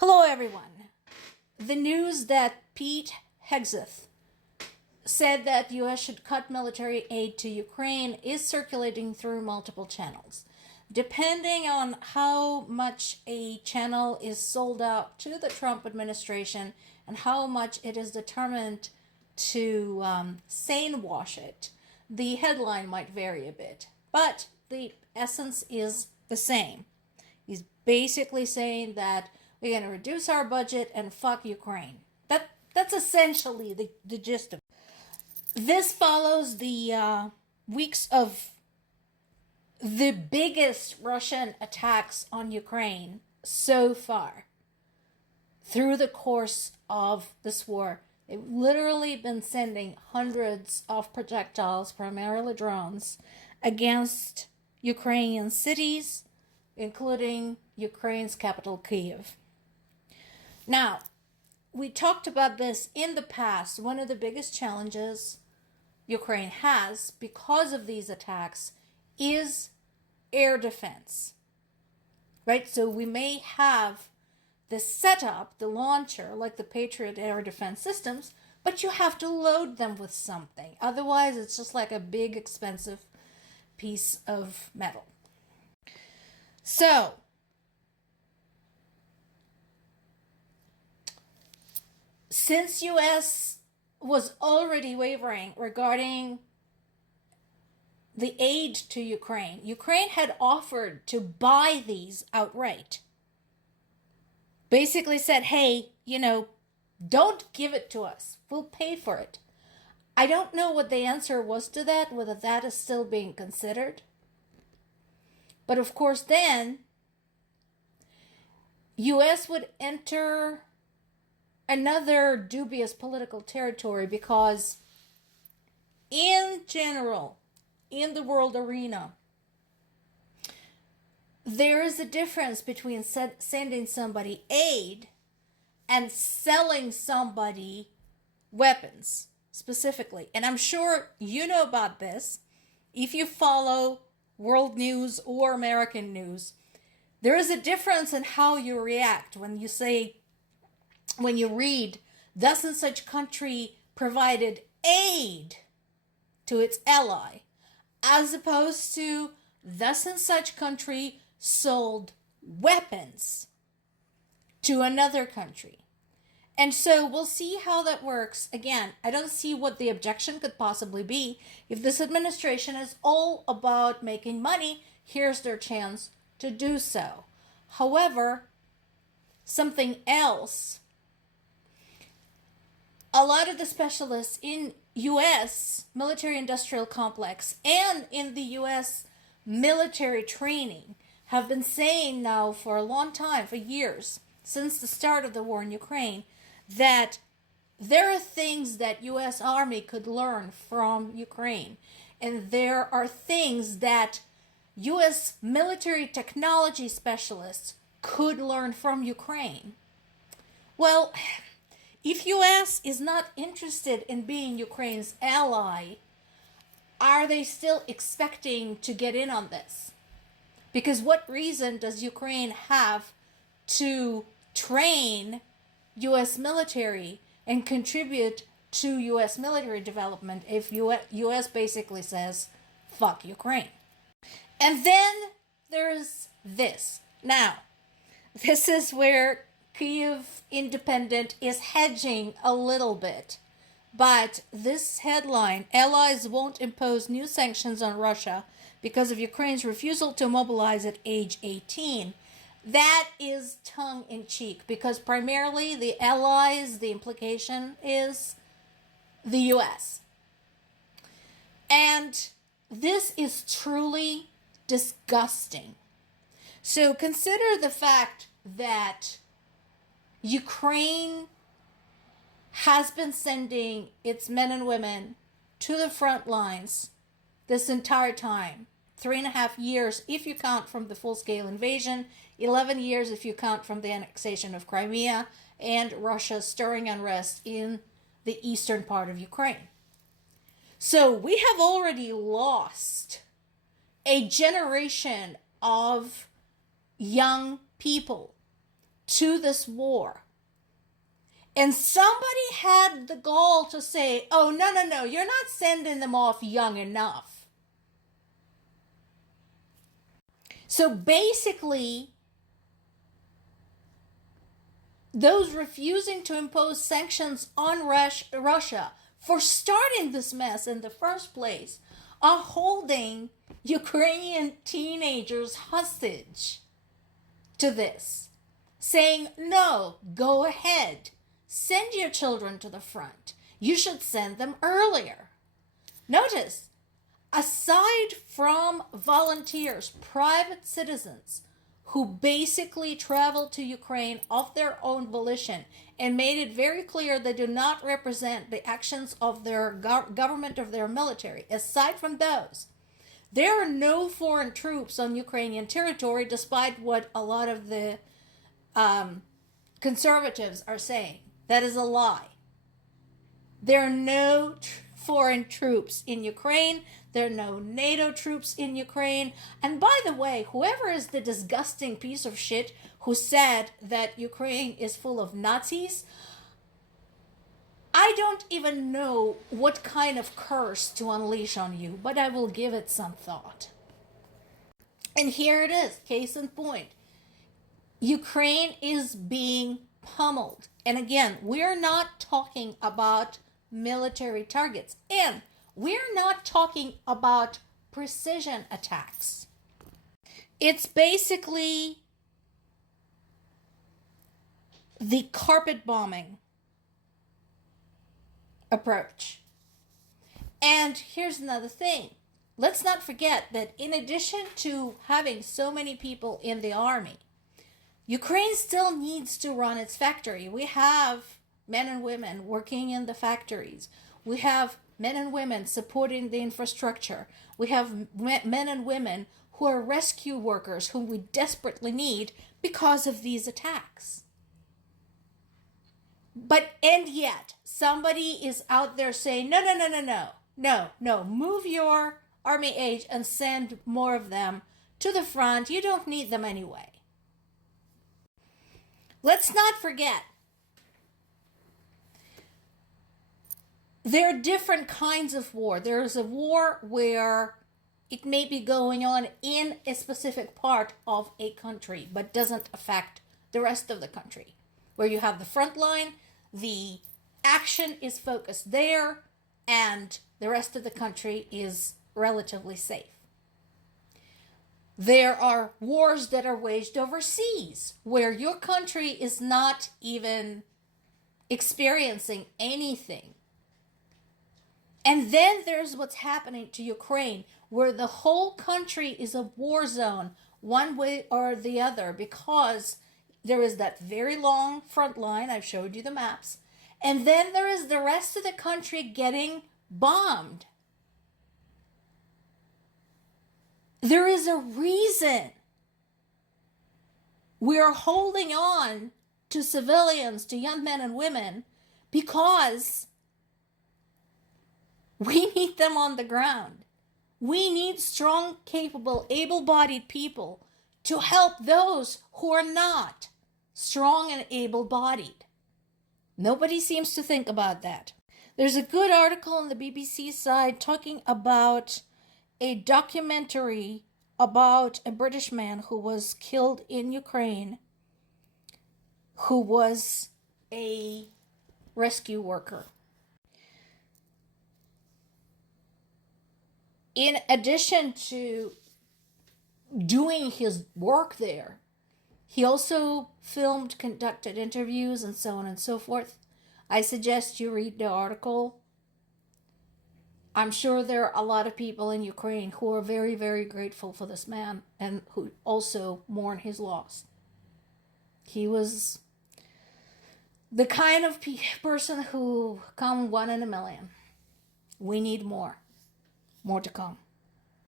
Hello, everyone. The news that Pete Hegseth said that U.S. should cut military aid to Ukraine is circulating through multiple channels. Depending on how much a channel is sold out to the Trump administration and how much it is determined to sane wash it, the headline might vary a bit. But the essence is the same. He's basically saying that we're going to reduce our budget and fuck Ukraine. That's essentially the gist of it. This follows the weeks of the biggest Russian attacks on Ukraine so far through the course of this war. They've literally been sending hundreds of projectiles, primarily drones, against Ukrainian cities, including Ukraine's capital, Kyiv. Now, we talked about this in the past. One of the biggest challenges Ukraine has because of these attacks is air defense, right? So we may have the setup, the launcher, like the Patriot air defense systems, but you have to load them with something. Otherwise, it's just like a big, expensive piece of metal. So, since U.S. was already wavering regarding the aid to Ukraine, Ukraine had offered to buy these outright. Basically said, hey, don't give it to us. We'll pay for it. I don't know what the answer was to that, whether that is still being considered. But of course then, U.S. would enter another dubious political territory because in general, in the world arena, there is a difference between sending somebody aid and selling somebody weapons specifically. And I'm sure you know about this. If you follow world news or American news, there is a difference in how you react when you read, thus and such country provided aid to its ally, as opposed to thus and such country sold weapons to another country. And so we'll see how that works. Again, I don't see what the objection could possibly be. If this administration is all about making money, here's their chance to do so. However, something else, a lot of the specialists in U.S. military-industrial complex and in the U.S. military training have been saying now for a long time, for years, since the start of the war in Ukraine, that there are things that U.S. Army could learn from Ukraine. And there are things that U.S. military technology specialists could learn from Ukraine. Well, if U.S. is not interested in being Ukraine's ally, are they still expecting to get in on this? Because what reason does Ukraine have to train U.S. military and contribute to U.S. military development if U.S. basically says, fuck Ukraine? And then there's this. Now, this is where Kyiv Independent is hedging a little bit. But this headline, allies won't impose new sanctions on Russia because of Ukraine's refusal to mobilize at age 18. That is tongue-in-cheek because primarily the allies, the implication is the U.S. And this is truly disgusting. So consider the fact that Ukraine has been sending its men and women to the front lines this entire time. 3.5 years if you count from the full-scale invasion, 11 years if you count from the annexation of Crimea and Russia stirring unrest in the eastern part of Ukraine. So we have already lost a generation of young people to this war. And somebody had the gall to say, oh, no, you're not sending them off young enough. So basically, those refusing to impose sanctions on Russia for starting this mess in the first place are holding Ukrainian teenagers hostage to this, saying, no, go ahead. Send your children to the front. You should send them earlier. Notice, aside from volunteers, private citizens who basically traveled to Ukraine of their own volition and made it very clear they do not represent the actions of their government, of their military, aside from those, there are no foreign troops on Ukrainian territory, despite what a lot of the conservatives are saying. That is a lie. There are no foreign troops in Ukraine. There are no NATO troops in Ukraine. And by the way, whoever is the disgusting piece of shit who said that Ukraine is full of Nazis, I don't even know what kind of curse to unleash on you, but I will give it some thought. And here it is, case in point. Ukraine is being pummeled. And again, we're not talking about military targets. And we're not talking about precision attacks. It's basically the carpet bombing approach. And here's another thing. Let's not forget that in addition to having so many people in the army, Ukraine still needs to run its factory. We have men and women working in the factories. We have men and women supporting the infrastructure. We have men and women who are rescue workers whom we desperately need because of these attacks. And yet, somebody is out there saying, no, move your army age and send more of them to the front. You don't need them anyway. Let's not forget, there are different kinds of war. There's a war where it may be going on in a specific part of a country, but doesn't affect the rest of the country. Where you have the front line, the action is focused there, and the rest of the country is relatively safe. There are wars that are waged overseas, where your country is not even experiencing anything. And then there's what's happening to Ukraine, where the whole country is a war zone, one way or the other, because there is that very long front line. I've showed you the maps. And then there is the rest of the country getting bombed. There is a reason we're holding on to civilians, to young men and women, because we need them on the ground. We need strong, capable, able-bodied people to help those who are not strong and able-bodied. Nobody seems to think about that. There's a good article on the BBC side talking about a documentary about a British man who was killed in Ukraine, who was a rescue worker. In addition to doing his work there, he also filmed, conducted interviews, and so on and so forth. I suggest you read the article. I'm sure there are a lot of people in Ukraine who are very, very grateful for this man and who also mourn his loss. He was the kind of person who come one in a million. We need more to come.